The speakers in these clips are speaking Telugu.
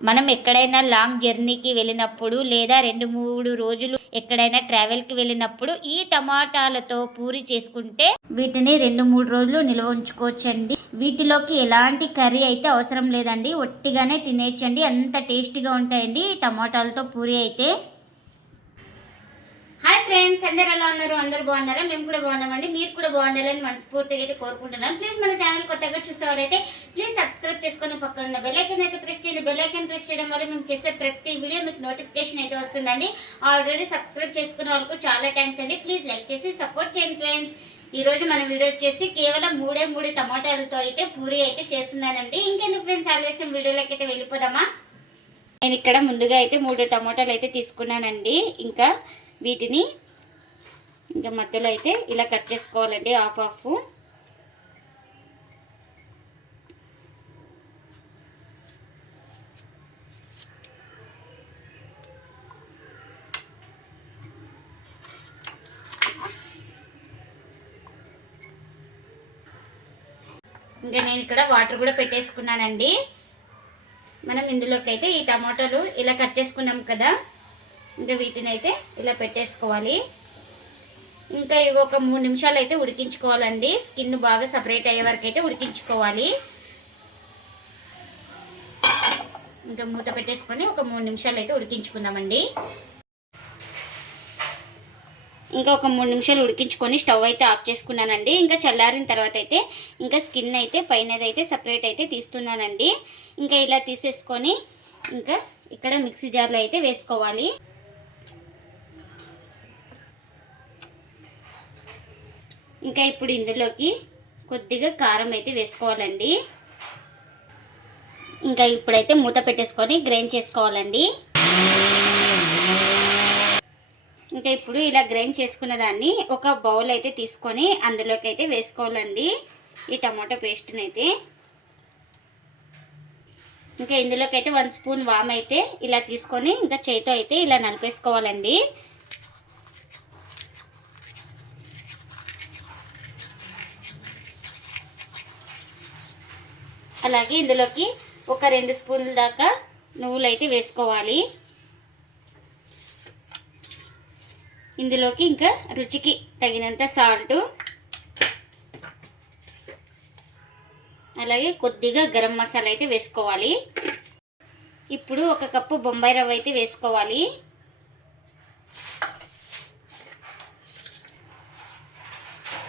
మనం ఎక్కడైనా లాంగ్ జర్నీకి వెళ్ళినప్పుడు లేదా రెండు మూడు రోజులు ఎక్కడైనా ట్రావెల్కి వెళ్ళినప్పుడు ఈ టమాటాలతో పూరి చేసుకుంటే వీటిని రెండు మూడు రోజులు నిల్వ ఉంచుకోవచ్చండి. వీటిలోకి ఎలాంటి కర్రీ అయితే అవసరం లేదండి. ఒట్టిగానే తినేయచ్చండి. అంత టేస్టీగా ఉంటాయండి టమాటాలతో పూరి అయితే. హాయ్ ఫ్రెండ్స్ అందరు ఎలా ఉన్నారు? అందరు బాగున్నారా? మేము కూడా బాగున్నామండి. మీరు కూడా బాగుండాలని మనస్ఫూర్తిగా అయితే కోరుకుంటున్నాను ప్లీజ్ మన ఛానల్ కొత్తగా చూసేవారైతే ప్లీజ్ సబ్స్క్రైబ్ చేసుకుని పక్కన ఉన్న బెల్లైకన్ అయితే ప్రెస్ చేయండి. బెల్లైకన్ ప్రెస్ చేయడం వల్ల మేము చేసే ప్రతి వీడియో మీకు నోటిఫికేషన్ అయితే వస్తుందండి. ఆల్రెడీ సబ్స్క్రైబ్ చేసుకున్న వాళ్ళకు చాలా థ్యాంక్స్ అండి. ప్లీజ్ లైక్ చేసి సపోర్ట్ చేయండి ఫ్రెండ్స్ ఈ రోజు మన వీడియో వచ్చేసి కేవలం మూడే మూడు టమాటాలతో అయితే పూరి అయితే చేస్తున్నానండి. ఇంకెందుకు ఫ్రెండ్స్ ఆలస్యం. వీడియోలోకి అయితే వెళ్ళిపోదామా? నేను ఇక్కడ ముందుగా అయితే మూడు టమాటాలు అయితే తీసుకున్నానండి. ఇంకా వీటిని ఇంకా మధ్యలో అయితే ఇలా కట్ చేసుకోవాలండి హాఫ్ హాఫ్. ఇంకా నేను ఇక్కడ వాటర్ కూడా పెట్టేసుకున్నానండి. మనం ఇందులోకి అయితే ఈ టమాటాలు ఇలా కట్ చేసుకున్నాం కదా. ఇంకా వీటిని అయితే ఇలా పెట్టేసుకోవాలి. ఇంకా ఇవి ఒక మూడు నిమిషాలు అయితే ఉడికించుకోవాలండి. స్కిన్ బాగా సపరేట్ అయ్యే వరకు అయితే ఉడికించుకోవాలి. ఇంకా మూత పెట్టేసుకొని ఒక మూడు నిమిషాలు అయితే ఉడికించుకుందామండి. ఇంకా ఒక మూడు నిమిషాలు ఉడికించుకొని స్టవ్ అయితే ఆఫ్ చేసుకున్నానండి. ఇంకా చల్లారిన తర్వాత అయితే ఇంకా స్కిన్ అయితే పైనదైతే సపరేట్ అయితే తీస్తున్నానండి. ఇంకా ఇలా తీసేసుకొని ఇంకా ఇక్కడ మిక్సీ జార్లో అయితే వేసుకోవాలి. ఇంకా ఇప్పుడు ఇందులోకి కొద్దిగా కారం అయితే వేసుకోవాలండి. ఇంకా ఇప్పుడైతే మూత పెట్టేసుకొని గ్రైండ్ చేసుకోవాలండి. ఇంకా ఇప్పుడు ఇలా గ్రైండ్ చేసుకున్న దాన్ని ఒక బౌల్ అయితే తీసుకొని అందులోకి అయితే వేసుకోవాలండి. ఈ టమాటో పేస్ట్ని అయితే. ఇంకా ఇందులోకి అయితే వన్ స్పూన్ వామ్ అయితే ఇలా తీసుకొని ఇంకా చేతితో అయితే ఇలా నలిపేసుకోవాలండి. అలాగే ఇందులోకి ఒక రెండు స్పూన్ల దాకా నువ్వులు అయితే వేసుకోవాలి. ఇందులోకి ఇంకా రుచికి తగినంత సాల్ట్. అలాగే కొద్దిగా గరం మసాలా అయితే వేసుకోవాలి. ఇప్పుడు ఒక కప్పు బొంబాయి రవ్వ అయితే వేసుకోవాలి.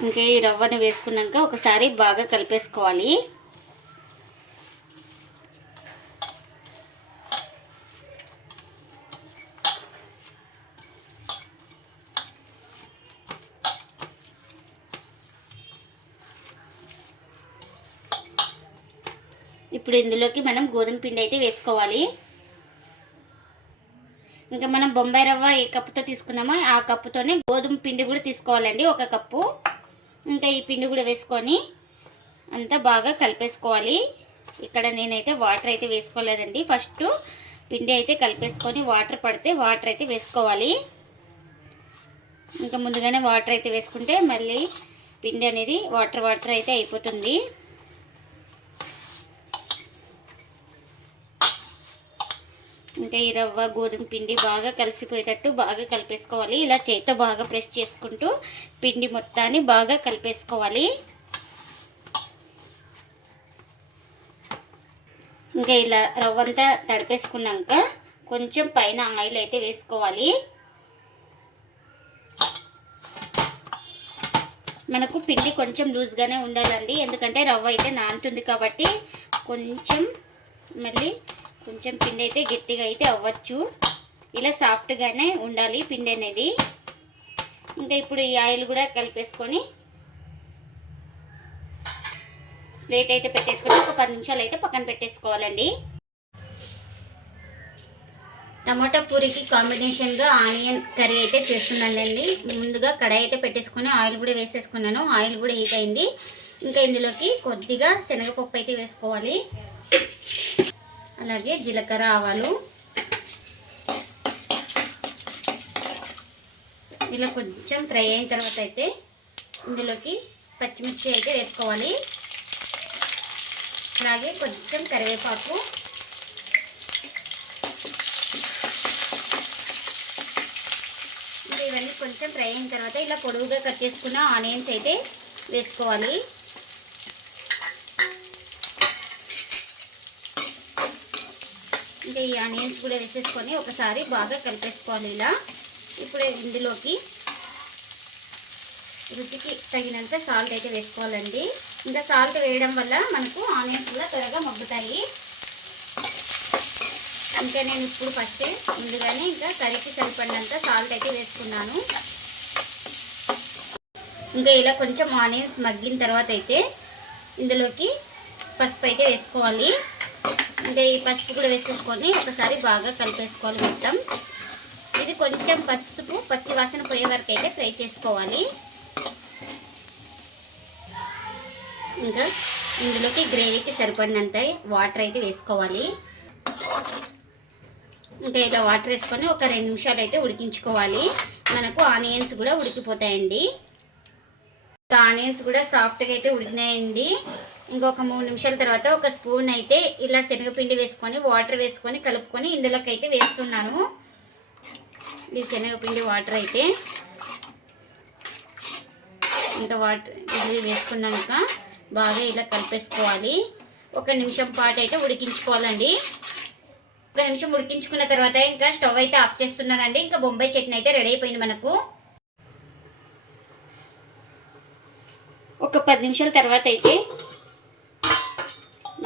ఇంకా ఈ రవ్వను వేసుకున్నాక ఒకసారి బాగా కలిపేసుకోవాలి. ఇప్పుడు ఇందులోకి మనం గోధుమ పిండి అయితే వేసుకోవాలి. ఇంకా మనం బొంబాయి రవ్వ ఏ కప్పుతో తీసుకున్నామో ఆ కప్పుతోనే గోధుమ పిండి కూడా తీసుకోవాలండి ఒక కప్పు. ఇంకా ఈ పిండి కూడా వేసుకొని అంతా బాగా కలిపేసుకోవాలి. ఇక్కడ నేనైతే వాటర్ అయితే వేసుకోలేదండి. ఫస్ట్ పిండి అయితే కలిపేసుకొని వాటర్ పడితే వాటర్ అయితే వేసుకోవాలి. ఇంకా ముందుగానే వాటర్ అయితే వేసుకుంటే మళ్ళీ పిండి అనేది వాటర్ వాటర్ అయితే అయిపోతుంది. ఇంకా ఈ రవ్వ గోధుమ పిండి బాగా కలిసిపోయేటట్టు బాగా కలిపేసుకోవాలి. ఇలా చేతితో బాగా ప్రెస్ చేసుకుంటూ పిండి మొత్తాన్ని బాగా కలిపేసుకోవాలి. ఇంకా ఇలా రవ్వ అంతా తడిపేసుకున్నాక కొంచెం పైన ఆయిల్ అయితే వేసుకోవాలి. మనకు పిండి కొంచెం లూజ్గానే ఉండాలండి. ఎందుకంటే రవ్వ అయితే నానుతుంది కాబట్టి కొంచెం మళ్ళీ కొంచెం పిండి అయితే గట్టిగా అయితే అవ్వచ్చు. ఇలా సాఫ్ట్గానే ఉండాలి పిండి అనేది. ఇంకా ఇప్పుడు ఈ ఆయిల్ కూడా కలిపేసుకొని ప్లేట్ అయితే పెట్టేసుకొని ఒక పది నిమిషాలు అయితే పక్కన పెట్టేసుకోవాలండి. టమాటా పూరికి కాంబినేషన్గా ఆనియన్ కర్రీ అయితే చేస్తున్నానండి. ముందుగా కడాయి అయితే పెట్టేసుకొని ఆయిల్ కూడా వేసేసుకున్నాను. ఆయిల్ కూడా హీట్ అయింది. ఇంకా ఇందులోకి కొద్దిగా శనగపప్పు అయితే వేసుకోవాలి. అలాగే జీలకర్ర ఆవాలు. ఇలా కొంచెం ఫ్రై అయిన తర్వాత అయితే ఇందులోకి పచ్చిమిర్చి అయితే వేసుకోవాలి. అలాగే కొంచెం కరివేపాకు. ఇవన్నీ కొంచెం ఫ్రై అయిన తర్వాత ఇలా పొడవుగా కట్ చేసుకున్న ఆనియన్స్ అయితే వేసుకోవాలి. ఇంకా ఈ ఆనియన్స్ కూడా వేసేసుకొని ఒకసారి బాగా కలిపేసుకోవాలి ఇలా. ఇప్పుడు ఇందులోకి రుచికి తగినంత సాల్ట్ అయితే వేసుకోవాలండి. ఇంకా సాల్ట్ వేయడం వల్ల మనకు ఆనియన్స్ కూడా త్వరగా మగ్గుతాయి. ఇంకా నేను ఇప్పుడు ఫస్ట్ ముందుగానే ఇంకా కర్రీకి సరిపడినంత సాల్ట్ అయితే వేసుకున్నాను. ఇంకా ఇలా కొంచెం ఆనియన్స్ మగ్గిన తర్వాత అయితే ఇందులోకి పసుపు అయితే వేసుకోవాలి. అంటే ఈ పసుపు కూడా వేసేసుకొని ఒకసారి బాగా కలిపేసుకోవాలి మొత్తం. ఇది కొంచెం పసుపు పచ్చి వాసన పోయే వరకు అయితే ఫ్రై చేసుకోవాలి. ఇంకా ఇందులోకి గ్రేవీకి సరిపడినంత వాటర్ అయితే వేసుకోవాలి. ఇంకా ఇలా వాటర్ వేసుకొని ఒక రెండు నిమిషాలు అయితే ఉడికించుకోవాలి. మనకు ఆనియన్స్ కూడా ఉడికిపోతాయండి. ఆనియన్స్ కూడా సాఫ్ట్గా అయితే ఉడికినాయండి. ఇంకొక మూడు నిమిషాల తర్వాత ఒక స్పూన్ అయితే ఇలా శనగపిండి వేసుకొని వాటర్ వేసుకొని కలుపుకొని ఇందులోకి అయితే వేస్తున్నాను. ఈ శనగపిండి వాటర్ అయితే. ఇంకా వాటర్ ఇది వేసుకున్నాక బాగా ఇలా కలిపేసుకోవాలి. ఒక నిమిషం పాటు అయితే ఉడికించుకోవాలండి. ఒక నిమిషం ఉడికించుకున్న తర్వాత ఇంకా స్టవ్ అయితే ఆఫ్ చేస్తున్నానండి. ఇంకా బొంబాయి చట్నీ అయితే రెడీ అయిపోయింది మనకు. ఒక పది నిమిషాల తర్వాత అయితే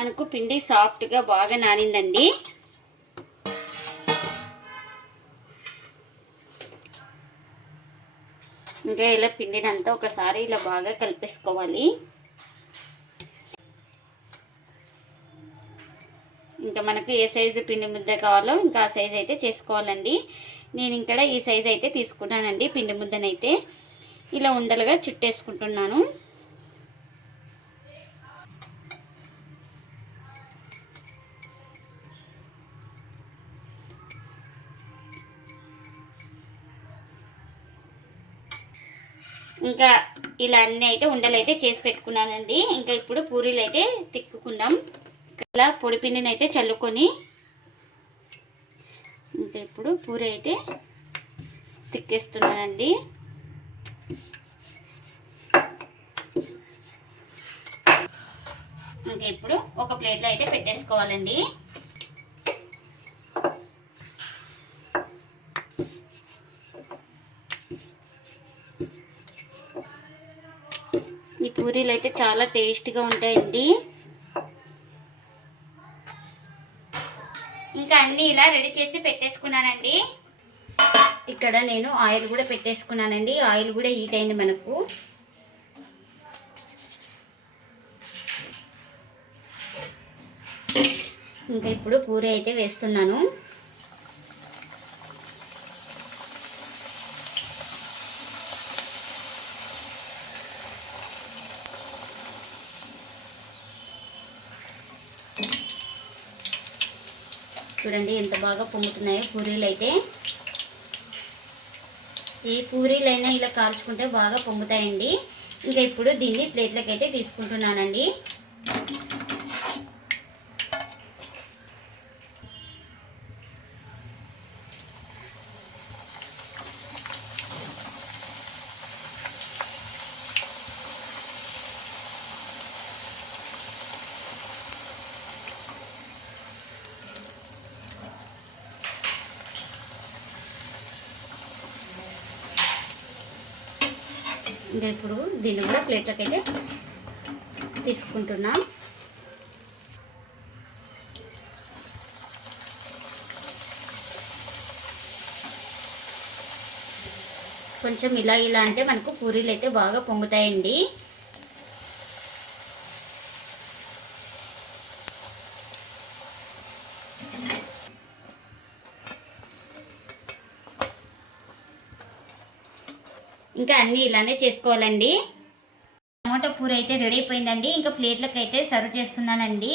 మనకు పిండి సాఫ్ట్గా బాగా నానిందండి. ఇంకా ఇలా పిండినంతా ఒకసారి ఇలా బాగా కలిపేసుకోవాలి. ఇంకా మనకు ఏ సైజు పిండి ముద్ద కావాలో ఇంకా ఆ సైజు అయితే చేసుకోవాలండి. నేను ఇక్కడ ఈ సైజు అయితే తీసుకున్నానండి పిండి ముద్దనైతే. ఇలా ఉండలుగా చుట్టేసుకుంటున్నాను. ఇంకా ఇలా అన్నీ అయితే ఉండలు అయితే చేసి పెట్టుకున్నానండి. ఇంకా ఇప్పుడు పూరీలు అయితే తిక్కుకుందాం. ఇలా పొడిపిండిని అయితే చల్లుకొని ఇంకా ఇప్పుడు పూరి అయితే తిక్కేస్తున్నానండి. ఇంకా ఇప్పుడు ఒక ప్లేట్లో అయితే పెట్టేసుకోవాలండి ఈ పూరీలు అయితే చాలా టేస్ట్గా ఉంటాయండి. ఇంకా అన్నీ ఇలా రెడీ చేసి పెట్టేసుకున్నానండి. ఇక్కడ నేను ఆయిల్ కూడా పెట్టేసుకున్నానండి. ఆయిల్ కూడా హీట్ అయింది మనకు. ఇంకా ఇప్పుడు పూరి అయితే వేస్తున్నాను. చూడండి ఎంత బాగా పొంగుతున్నాయో పూరీలు అయితే ఏ పూరీలైనా ఇలా కాల్చుకుంటే బాగా పొంగుతాయండి. ఇంకా ఇప్పుడు దీన్ని ప్లేట్లోకి అయితే తీసుకుంటున్నానండి. ఇంకా ఇప్పుడు దీన్ని కూడా ప్లేట్లకు అయితే తీసుకుంటున్నాం. కొంచెం ఇలా ఇలా అంటే మనకు పూరీలు అయితే బాగా పొంగుతాయండి. ఇంకా అన్నీ ఇలానే చేసుకోవాలండి. టమాటో పూర అయితే రెడీ అయిపోయిందండి. ఇంకా ప్లేట్లకు అయితే సర్వ్ చేస్తున్నానండి.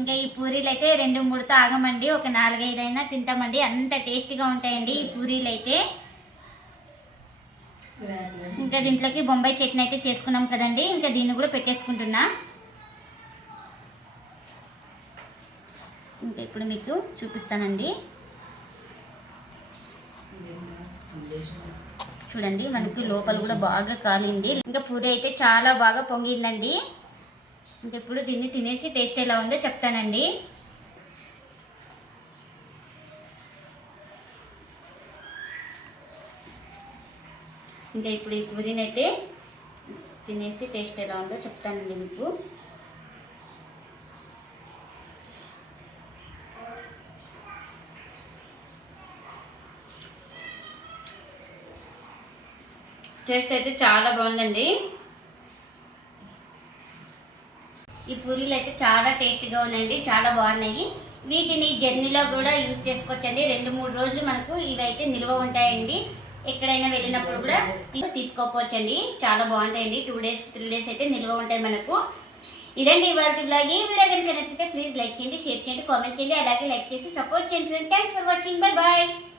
ఇంకా ఈ పూరీలు అయితే రెండు మూడుతో ఆగమండి. ఒక నాలుగైదైనా తింటామండి. అంత టేస్టీగా ఉంటాయండి ఈ పూరీలు అయితే. ఇంకా దీంట్లోకి బొంబాయి చట్నీ అయితే చేసుకున్నాం కదండి. ఇంకా దీన్ని కూడా పెట్టేసుకుంటున్నా. ఇంకా ఇప్పుడు మీకు చూపిస్తానండి. చూడండి మనకి లోపల కూడా బాగా కాలింది. ఇంకా పూరి అయితే చాలా బాగా పొంగిందండి. ఇంకా ఇప్పుడు దీన్ని తినేసి టేస్ట్ ఎలా ఉందో చెప్తానండి. ఇంకా ఇప్పుడు ఈ పూరినైతే తినేసి టేస్ట్ ఎలా ఉందో చెప్తానండి మీకు. టేస్ట్ అయితే చాలా బాగుందండి. ఈ పూరీలు అయితే చాలా టేస్టీగా ఉన్నాయండి చాలా బాగున్నాయి. వీటిని జర్నీలో కూడా యూజ్ చేసుకోవచ్చండి. రెండు మూడు రోజులు మనకు ఇవైతే నిల్వ ఉంటాయండి. ఎక్కడైనా వెళ్ళినప్పుడు కూడా తీ- తీసుకోపోవచ్చండి చాలా బాగుంటాయండి. టూ డేస్ త్రీ డేస్ అయితే నిల్వ ఉంటాయి మనకు. ఇదండి ఇవాళ బ్లాగ్ ఈ వీడియో కనుక నచ్చితే ప్లీజ్ లైక్ చేయండి షేర్ చేయండి కామెంట్ చేయండి. అలాగే లైక్ చేసి సపోర్ట్ చేయండి thanks for watching bye bye